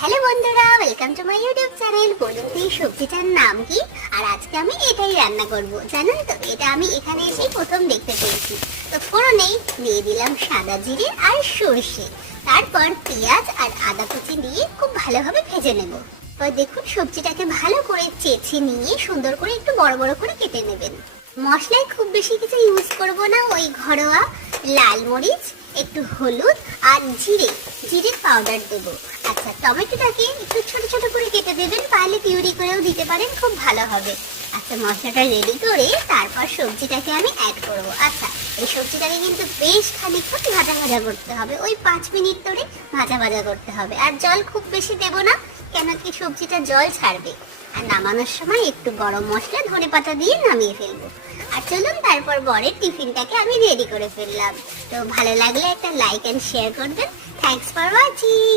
Hello বন্ধুরা, welcome to my YouTube channel. বলুন তো এই সবজিটার নাম কি? আর আজকে আমি এটাই রান্না করব। জানেন তো, এটা আমি এখানে এসেই প্রথম দেখতে পেয়েছি। তো ফোড়নেই দিয়ে দিলাম সাদা জিরে আর সরষে, তারপর পেঁয়াজ আর আদা কুচি দিয়ে খুব ভালোভাবে ভেজে নেব। এবার দেখুন, সবজিটাকে ভালো করে চেঁচে নিয়ে সুন্দর করে একটু বড় বড় করে কেটে নেবেন। মশলায় খুব বেশি কিছু ইউজ করব না, ওই ঘরোয়া লাল মরিচ, একটু হলুদ আর জিরের পাউডার দেবো। আচ্ছা, টমেটোটাকে একটু ছোট ছোট করে কেটে দেবেন, পারলে পিউরি করেও দিতে পারেন, খুব ভালো হবে। আচ্ছা, মশলাটা রেডি করে তারপর সবজিটাকে আমি অ্যাড করব। আচ্ছা, এই সবজিটাকে কিন্তু বেশ খানিকক্ষণ ভাজা ভাজা করতে হবে, ওই 5 মিনিট ধরে ভাজা ভাজা করতে হবে। আর জল খুব বেশি দেবো না, কেন কি সবজিটা জল ছাড়বে। আর নামানোর সময় একটু গরম মশলা ধনেপাতা দিয়ে নামিয়ে ফেলবো। আর চলুন, তারপর বরের টিফিনটাকে আমি রেডি করে ফেললাম। তো ভালো লাগলে একটা লাইক এন্ড শেয়ার করবেন। Thanks for watching.